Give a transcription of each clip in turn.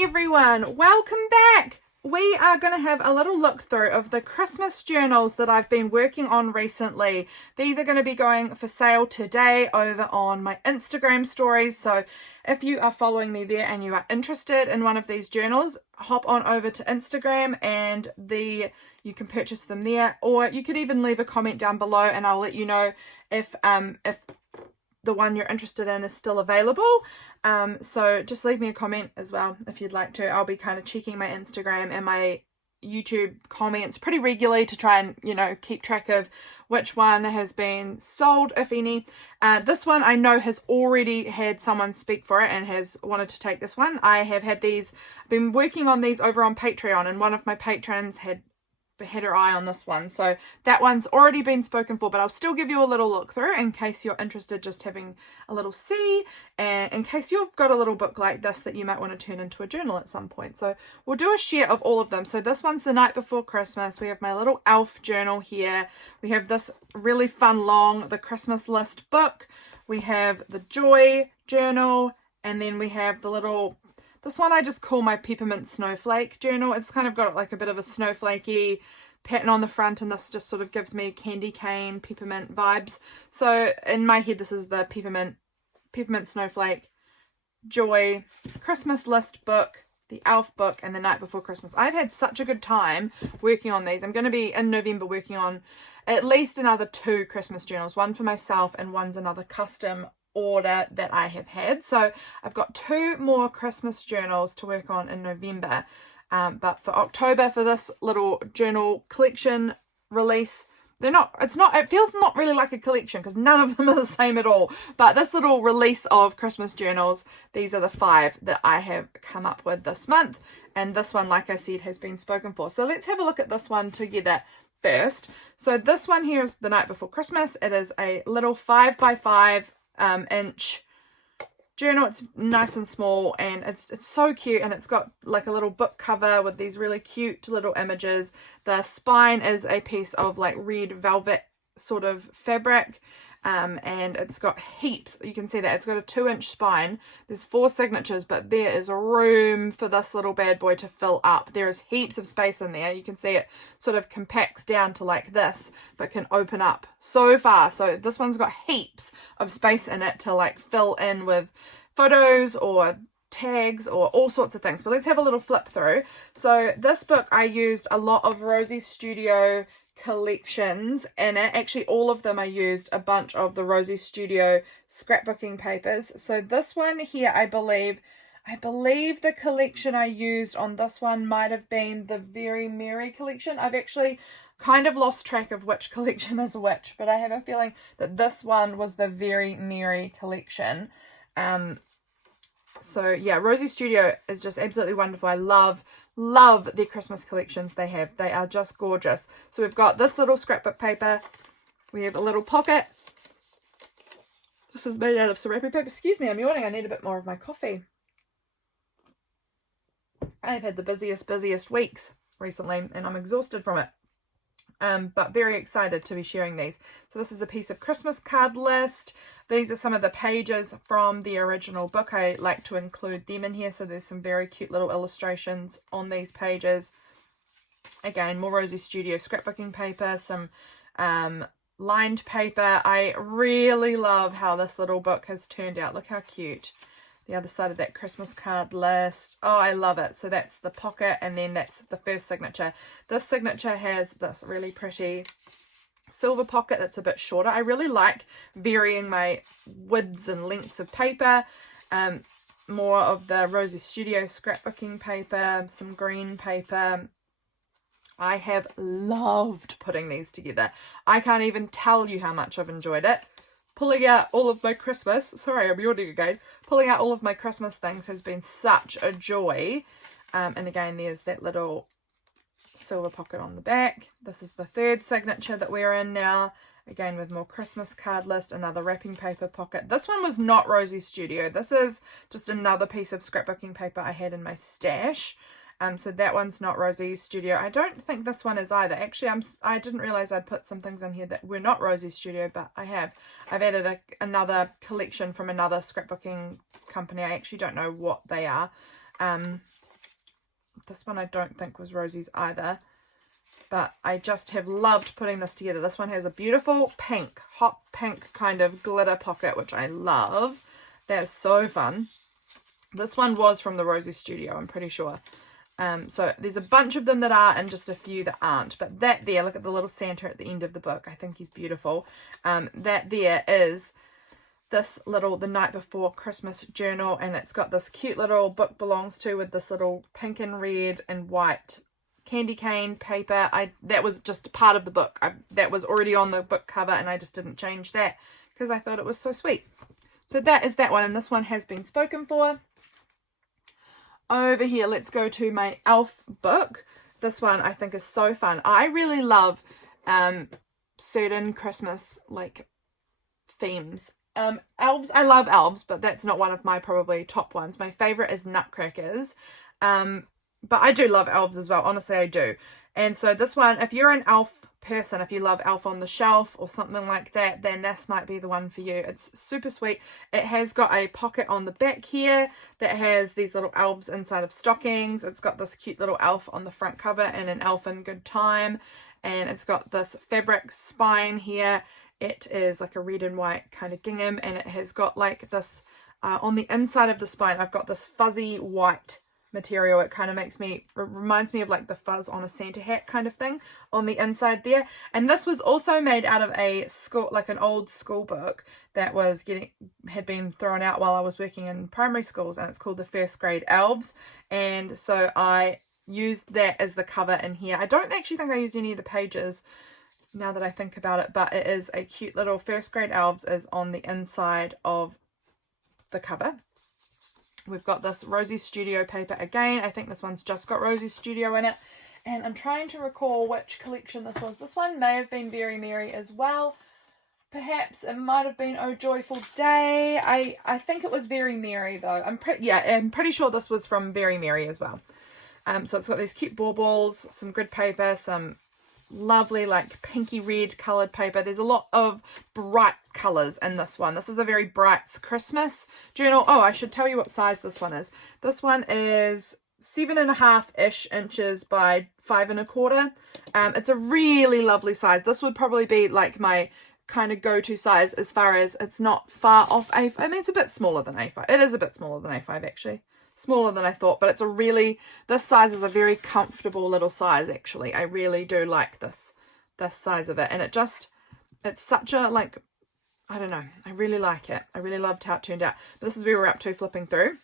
everyone, welcome back. We are going to have a little look through of the Christmas journals that I've been working on recently. These are going to be going for sale today over on my Instagram stories. So if you are following me there and you are interested in one of these journals, hop on over to Instagram and you can purchase them there, or you could even leave a comment down below and I'll let you know if the one you're interested in is still available. So just leave me a comment as well if you'd like to. I'll be kind of checking my Instagram and my YouTube comments pretty regularly to try and, keep track of which one has been sold, if any. This one I know has already had someone speak for it and has wanted to take this one. I have had these, been working on these over on Patreon, and one of my patrons had her eye on this one, so that one's already been spoken for, but I'll still give you a little look through in case you're interested, just having a little see, and in case you've got a little book like this that you might want to turn into a journal at some point. So we'll do a share of all of them. So this one's the night before Christmas. We have my little elf journal here. We have this really fun long the Christmas list book. We have the joy journal, and then we have the little, this one I just call my Peppermint Snowflake journal. It's kind of got like a bit of a snowflakey pattern on the front, and this just sort of gives me candy cane, peppermint vibes. So in my head, this is the Peppermint Snowflake, Joy, Christmas list book, the elf book, and the night before Christmas. I've had such a good time working on these. I'm going to be in November working on at least another 2 Christmas journals, one for myself and one's another custom order that I have had. So I've got 2 more Christmas journals to work on in November, but for October, for this little journal collection release, it feels not really like a collection because none of them are the same at all, but this little release of Christmas journals, these are the 5 that I have come up with this month, and this one, like I said, has been spoken for. So let's have a look at this one together first. So this one here is the night before Christmas. It is a little 5x5 inch journal. It's nice and small, and it's so cute, and it's got like a little book cover with these really cute little images. The spine is a piece of like red velvet sort of fabric, and it's got heaps, you can see that it's got a 2-inch spine. There's 4 signatures, but there is room for this little bad boy to fill up. There is heaps of space in there. You can see it sort of compacts down to like this, but can open up so far. So this one's got heaps of space in it to like fill in with photos or tags or all sorts of things. But let's have a little flip through. So this book, I used a lot of Rosie Studio collections in it. Actually, all of them I used a bunch of the Rosie Studio scrapbooking papers. So this one here, I believe the collection I used on this one might have been the Very Merry collection. I've actually kind of lost track of which collection is which, but I have a feeling that this one was the Very Merry collection. So yeah, Rosie Studio is just absolutely wonderful. I love the Christmas collections they have. They are just gorgeous. So we've got this little scrapbook paper. We have a little pocket. This is made out of some wrapping paper. Excuse me, I'm yawning. I need a bit more of my coffee. I've had the busiest weeks recently, and I'm exhausted from it. But very excited to be sharing these. So this is a piece of Christmas card list. These are some of the pages from the original book. I like to include them in here. So there's some very cute little illustrations on these pages. Again, more Rosie Studio scrapbooking paper, some lined paper. I really love how this little book has turned out. Look how cute. The other side of that Christmas card list. Oh, I love it. So that's the pocket, and then that's the first signature. This signature has this really pretty silver pocket that's a bit shorter. I really like varying my widths and lengths of paper. More of the Rosie Studio scrapbooking paper, some green paper. I have loved putting these together. I can't even tell you how much I've enjoyed it. Pulling out all of my Christmas, sorry, I'm yawning again. Pulling out all of my Christmas things has been such a joy. And again, there's that little silver pocket on the back. This is the 3rd signature that we're in now. Again, with more Christmas card list, another wrapping paper pocket. This one was not Rosie Studio. This is just another piece of scrapbooking paper I had in my stash. So that one's not Rosie Studio. I don't think this one is either. Actually, I didn't realize I'd put some things in here that were not Rosie Studio, but I have. I've added another collection from another scrapbooking company. I actually don't know what they are. This one I don't think was Rosie's either, but I just have loved putting this together. This one has a beautiful pink, hot pink kind of glitter pocket, which I love. That's so fun. This one was from the Rosie Studio, I'm pretty sure. So there's a bunch of them that are and just a few that aren't. But that there, look at the little Santa at the end of the book. I think he's beautiful. That there is this little The Night Before Christmas journal, and it's got this cute little book belongs to with this little pink and red and white candy cane paper. That was just part of the book. That was already on the book cover, and I just didn't change that because I thought it was so sweet. So that is that one, and this one has been spoken for. Over here, let's go to my elf book. This one I think is so fun. I really love certain Christmas like themes. Elves, I love elves, but that's not one of my probably top ones. My favorite is Nutcrackers. But I do love elves as well. Honestly, I do. And so this one, if you're an elf person, if you love Elf on the Shelf or something like that, then this might be the one for you. It's super sweet. It has got a pocket on the back here that has these little elves inside of stockings. It's got this cute little elf on the front cover and an elf in good time. And it's got this fabric spine here. It is like a red and white kind of gingham, and it has got like this on the inside of the spine. I've got this fuzzy white material. It kind of reminds me of like the fuzz on a Santa hat kind of thing on the inside there. And this was also made out of an old school book that had been thrown out while I was working in primary schools, and it's called The First Grade Elves. And so I used that as the cover in here. I don't actually think I used any of the pages now that I think about it, but it is a cute little First Grade Elves is on the inside of the cover. We've got this Rosie Studio paper again. I think this one's just got Rosie Studio in it. And I'm trying to recall which collection this was. This one may have been Very Merry as well. Perhaps it might have been Oh Joyful Day. I think it was Very Merry though. I'm pretty sure this was from Very Merry as well. So it's got these cute baubles, some grid paper, some lovely like pinky red colored paper. There's a lot of bright colors in this one. This is a very bright Christmas journal. Oh, I should tell you what size this one is. This one is 7.5-ish inches by 5.25. It's a really lovely size. This would probably be like my kind of go-to size as far as it's not far off A5. I mean, it's a bit smaller than A5. It is a bit smaller than A5 actually. Smaller than I thought, but this size is a very comfortable little size actually. I really do like this size of it, and it's such a like, I don't know, I really like it. I really loved how it turned out. But this is where we're up to flipping through.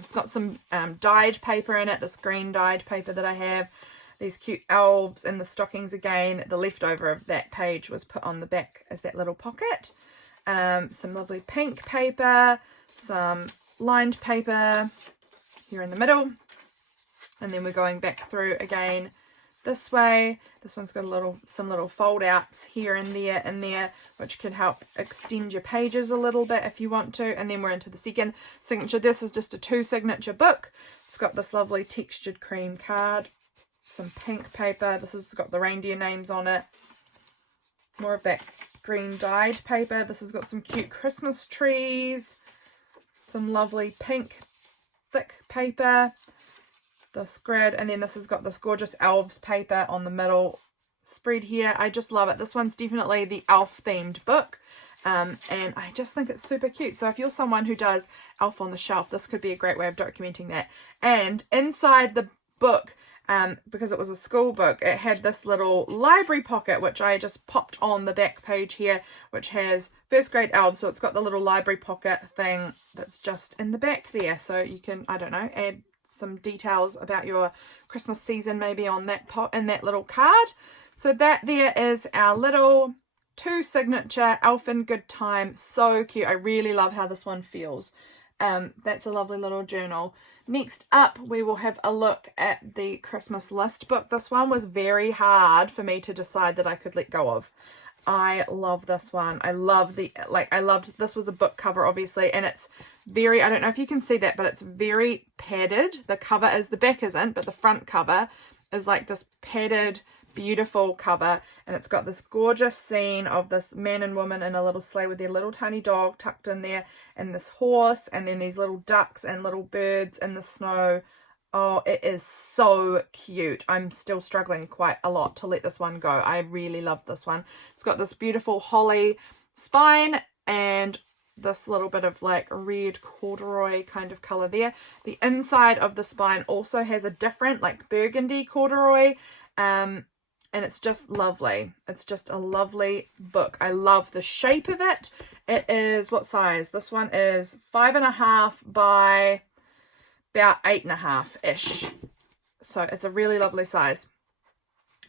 It's got some dyed paper in it, this green dyed paper that I have. These cute elves and the stockings again. The leftover of that page was put on the back as that little pocket. Some lovely pink paper, some lined paper here in the middle, and then we're going back through again this way. This one's got some little fold outs here and there, which can help extend your pages a little bit if you want to. And then we're into the second signature. This is just a 2 signature book. It's got this lovely textured cream card, some pink paper. This has got the reindeer names on it, more of that green dyed paper. This has got some cute Christmas trees, some lovely pink thick paper, this grid, and then this has got this gorgeous elves paper on the middle spread here. I just love it. This one's definitely the elf themed book, and I just think it's super cute. So if you're someone who does Elf on the Shelf, this could be a great way of documenting that. And inside the book, because it was a school book, it had this little library pocket, which I just popped on the back page here, which has First Grade Elves. So it's got the little library pocket thing that's just in the back there. So you can, I don't know, add some details about your Christmas season maybe on that in that little card. So that there is our little 2 signature Elf in Good Time. So cute. I really love how this one feels. That's a lovely little journal. Next up, we will have a look at the Christmas list book. This one was very hard for me to decide that I could let go of. I love this one. I loved this was a book cover, obviously, and it's very, I don't know if you can see that, but it's very padded. The cover is, the back isn't, but the front cover is like this padded, beautiful cover, and it's got this gorgeous scene of this man and woman in a little sleigh with their little tiny dog tucked in there, and this horse, and then these little ducks and little birds in the snow. Oh, it is so cute. I'm still struggling quite a lot to let this one go. I really love this one. It's got this beautiful holly spine and this little bit of like red corduroy kind of color there. The inside of the spine also has a different like burgundy corduroy, and it's just lovely. It's just a lovely book. I love the shape of it. It is, what size? This one is 5.5 by about 8.5-ish. So it's a really lovely size.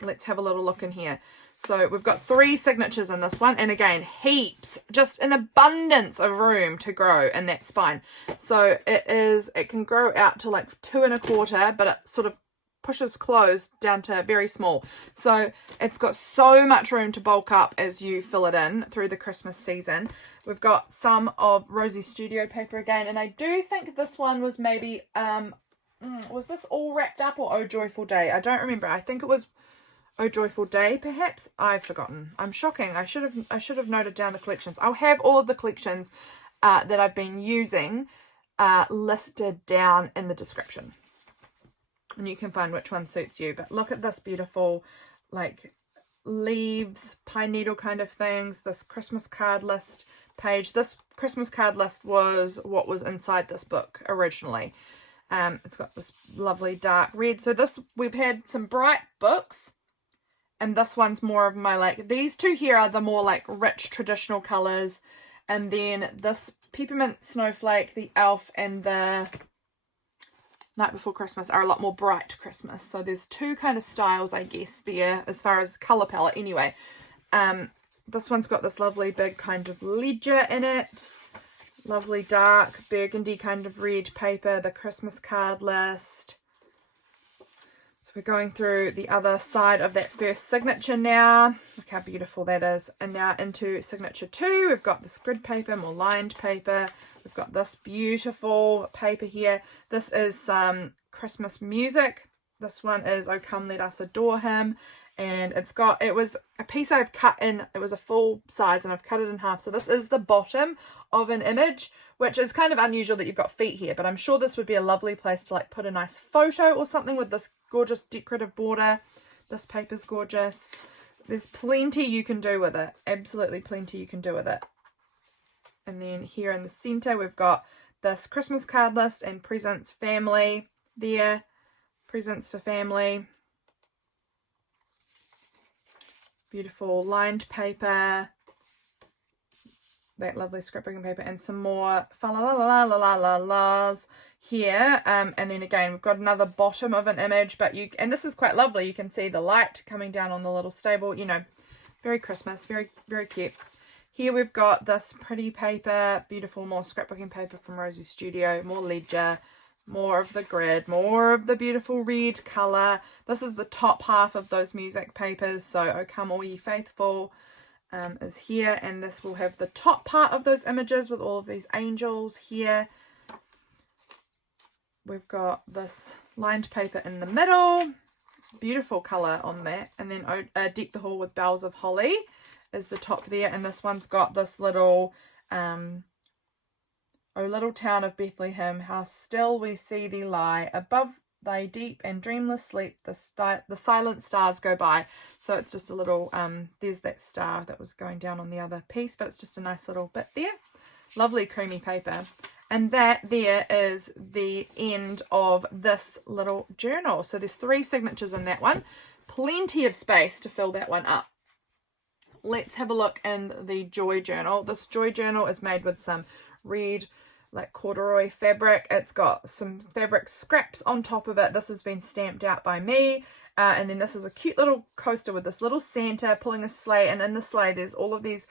Let's have a little look in here. So we've got 3 signatures in this one, and again, heaps, just an abundance of room to grow in that spine. So it can grow out to like 2.25, but it sort of pushes closed down to very small. So it's got so much room to bulk up as you fill it in through the Christmas season. We've got some of Rosie Studio paper again, and I do think this one was maybe was this All Wrapped Up or Oh Joyful Day? I don't remember. I think it was Oh Joyful Day, perhaps. I've forgotten. I'm shocking. I should have noted down the collections. I'll have all of the collections that I've been using listed down in the description, and you can find which one suits you. But look at this beautiful like leaves, pine needle kind of things, this Christmas card list page. This Christmas card list was what was inside this book originally. It's got this lovely dark red. So this, we've had some bright books, and this one's more of my like, these two here are the more like rich traditional colors, and then this Peppermint Snowflake, the Elf, and the Night Before Christmas are a lot more bright Christmas. So there's 2 kind of styles, I guess, there as far as color palette anyway. This one's got this lovely big kind of ledger in it, lovely dark burgundy kind of red paper, the Christmas card list. So we're going through the other side of that first signature now. Look how beautiful that is. And now into signature 2, we've got this grid paper, more lined paper. We've got this beautiful paper here. This is some Christmas music. This one is Oh Come Let Us Adore Him. And it was a piece I've cut in, it was a full size, and I've cut it in half. So this is the bottom of an image, which is kind of unusual that you've got feet here, but I'm sure this would be a lovely place to like put a nice photo or something with this gorgeous decorative border. This paper's gorgeous. There's plenty you can do with it. Absolutely plenty you can do with it. And then here in the center, we've got this Christmas card list and presents family there. Presents for family. Beautiful lined paper, that lovely scrapbooking paper, and some more fa la la la la la la la's here. And then again, we've got another bottom of an image, but and this is quite lovely. You can see the light coming down on the little stable, you know, very Christmas, very, very cute. Here we've got this pretty paper, beautiful, more scrapbooking paper from Rosie Studio, more ledger, more of the grid, more of the beautiful red colour. This is the top half of those music papers. So Oh Come All Ye Faithful is here, and this will have the top part of those images with all of these angels here. We've got this lined paper in the middle, beautiful colour on that, and then Deck the Hall with Bells of Holly is the top there, and this one's got this little O little town of Bethlehem, how still we see thee lie, above thy deep and dreamless sleep, the silent stars go by. So it's just a little, there's that star that was going down on the other piece, but it's just a nice little bit there. Lovely creamy paper. And that there is the end of this little journal. So there's 3 signatures in that one. Plenty of space to fill that one up. Let's have a look in the Joy Journal. This Joy Journal is made with some red like corduroy fabric. It's got some fabric scraps on top of it. This has been stamped out by me, and then this is a cute little coaster with this little Santa pulling a sleigh, and in the sleigh there's all of these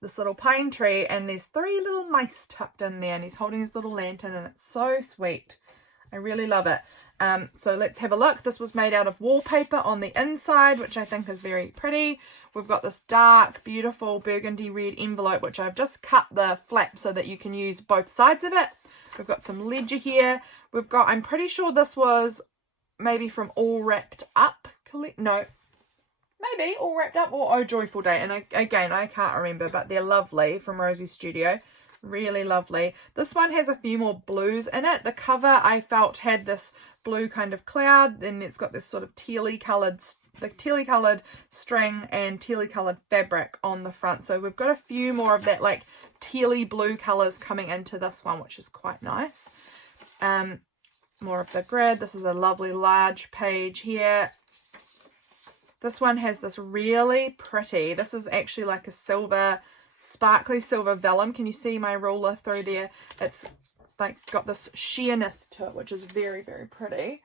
this little pine tree, and there's 3 little mice tucked in there, and he's holding his little lantern, and it's so sweet. I really love it. So let's have a look. This was made out of wallpaper on the inside, which I think is very pretty. We've got this dark, beautiful burgundy red envelope, which I've just cut the flap so that you can use both sides of it. We've got some ledger here. We've got, I'm pretty sure this was maybe from All Wrapped Up. No, maybe All Wrapped Up or Oh Joyful Day. And again, I can't remember, but they're lovely from Rosie Studio. Really lovely. This one has a few more blues in it. The cover I felt had this blue kind of cloud, then it's got this sort of tealy coloured string and tealy coloured fabric on the front. So we've got a few more of that like tealy blue colours coming into this one, which is quite nice. More of the grid. This is a lovely large page here. This one has this really pretty, this is actually like a silver, sparkly silver vellum. Can you see my ruler through there? It's like got this sheerness to it, which is very, very pretty.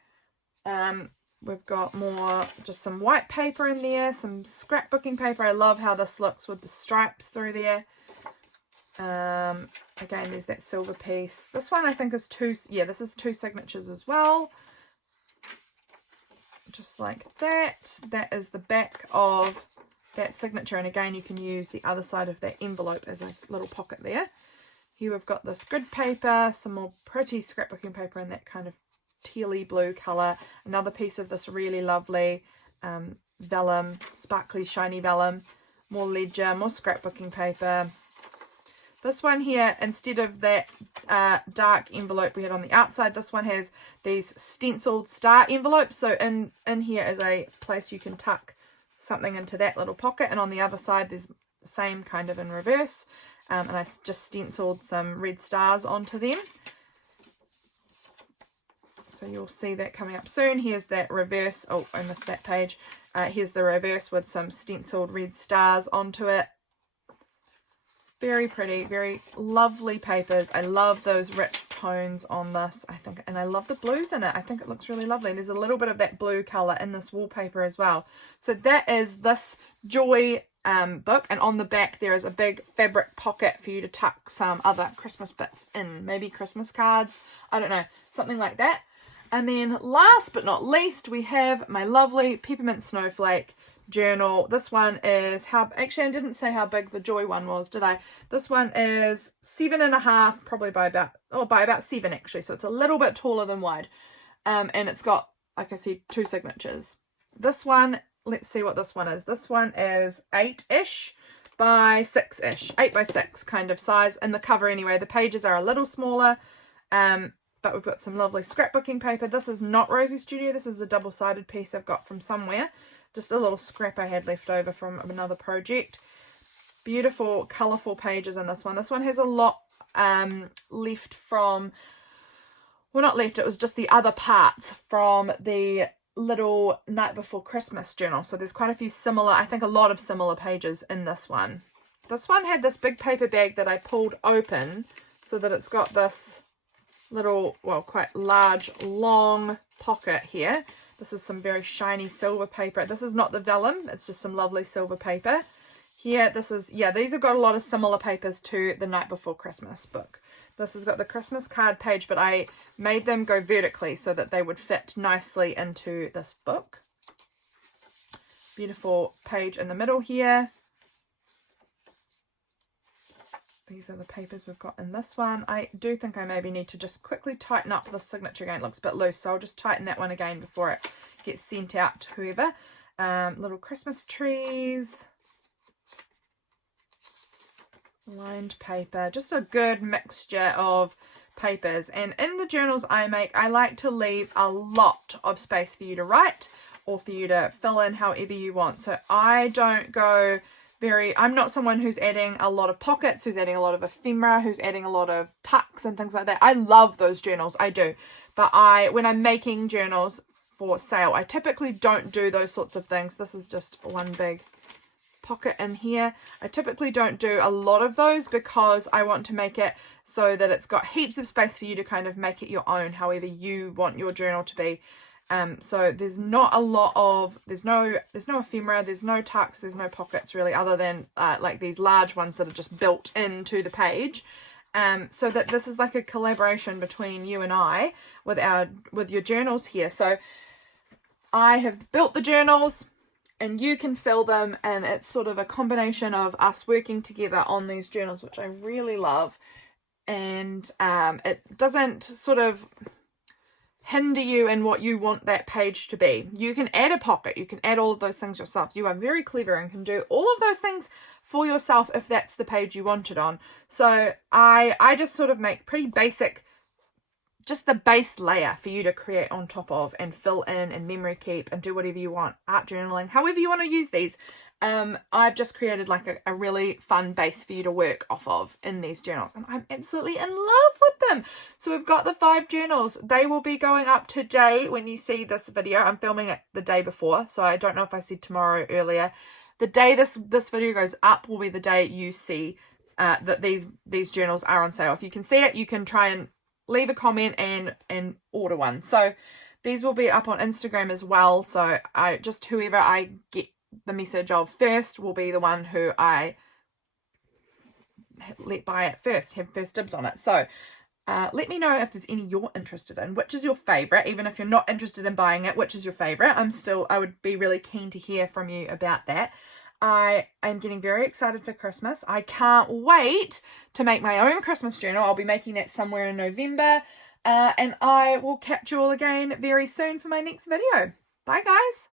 We've got more, just some white paper in there, some scrapbooking paper. I love how this looks with the stripes through there. Again, there's that silver piece. This one I think is this is 2 signatures as well. Just like that. That is the back of that signature, and again you can use the other side of that envelope as a little pocket there. Here we've got this grid paper, some more pretty scrapbooking paper in that kind of tealy blue colour, another piece of this really lovely vellum, sparkly shiny vellum, more ledger, more scrapbooking paper. This one here, instead of that dark envelope we had on the outside, this one has these stenciled star envelopes. So in here is a place you can tuck something into that little pocket, and on the other side there's the same kind of in reverse. And I just stenciled some red stars onto them. So you'll see that coming up soon. Here's that reverse. Oh, I missed that page. Here's the reverse with some stenciled red stars onto it. Very pretty, very lovely papers. I love those rich tones on this, I think, and I love the blues in it. I think it looks really lovely. And there's a little bit of that blue colour in this wallpaper as well. So that is this Joy book, and on the back there is a big fabric pocket for you to tuck some other Christmas bits in, maybe Christmas cards, I don't know, something like that. And then last but not least, we have my lovely Peppermint Snowflake journal. This one is actually I didn't say how big the Joy one was, did I? This one is 7.5, probably by about 7 actually, so it's a little bit taller than wide, and it's got, like I said, 2 signatures. This one, let's see what this one is. This one is 8-ish by 6-ish, 8 by 6 kind of size in the cover anyway. The pages are a little smaller, but we've got some lovely scrapbooking paper. This is not Rosie Studio, this is a double-sided piece I've got from somewhere. Just a little scrap I had left over from another project. Beautiful, colourful pages in this one. This one has a lot left from, well, not left, it was just the other parts from the little Night Before Christmas journal. So there's quite a few similar, I think a lot of similar pages in this one. This one had this big paper bag that I pulled open so that it's got this little, well, quite large, long pocket here. This is some very shiny silver paper. This is not the vellum, it's just some lovely silver paper. Here, this is, yeah, these have got a lot of similar papers to the Night Before Christmas book. This has got the Christmas card page, but I made them go vertically so that they would fit nicely into this book. Beautiful page in the middle here. These are the papers we've got in this one. I do think I maybe need to just quickly tighten up the signature again. It looks a bit loose, so I'll just tighten that one again before it gets sent out to whoever. Little Christmas trees. Lined paper. Just a good mixture of papers. And in the journals I make, I like to leave a lot of space for you to write or for you to fill in however you want. So I don't go I'm not someone who's adding a lot of pockets, who's adding a lot of ephemera, who's adding a lot of tucks and things like that. I love those journals, I do. But when I'm making journals for sale, I typically don't do those sorts of things. This is just one big pocket in here. I typically don't do a lot of those because I want to make it so that it's got heaps of space for you to kind of make it your own, however you want your journal to be. So there's not a lot of, there's no ephemera, there's no tucks, there's no pockets really, other than like these large ones that are just built into the page. So that this is like a collaboration between you and I with your journals here. So I have built the journals and you can fill them, and it's sort of a combination of us working together on these journals, which I really love. And it doesn't sort of hinder you in what you want that page to be. You can add a pocket, you can add all of those things yourself. You are very clever and can do all of those things for yourself if that's the page you want it on. So I just sort of make pretty basic, just the base layer for you to create on top of and fill in and memory keep and do whatever you want, art journaling, however you want to use these. I've just created like a really fun base for you to work off of in these journals, and I'm absolutely in love with them. So we've got the 5 journals. They will be going up today when you see this video. I'm filming it the day before, so I don't know if I said tomorrow earlier. The day this video goes up will be the day you see that these journals are on sale. If you can see it, you can try and leave a comment and order one. So these will be up on Instagram as well. So whoever I get the message of first will be the one who I let buy it first, have first dibs on it. So let me know if there's any you're interested in. Which is your favorite? Even if you're not interested in buying it, which is your favorite? I would be really keen to hear from you about that. I am getting very excited for Christmas. I can't wait to make my own Christmas journal. I'll be making that somewhere in November. And I will catch you all again very soon for my next video. Bye guys.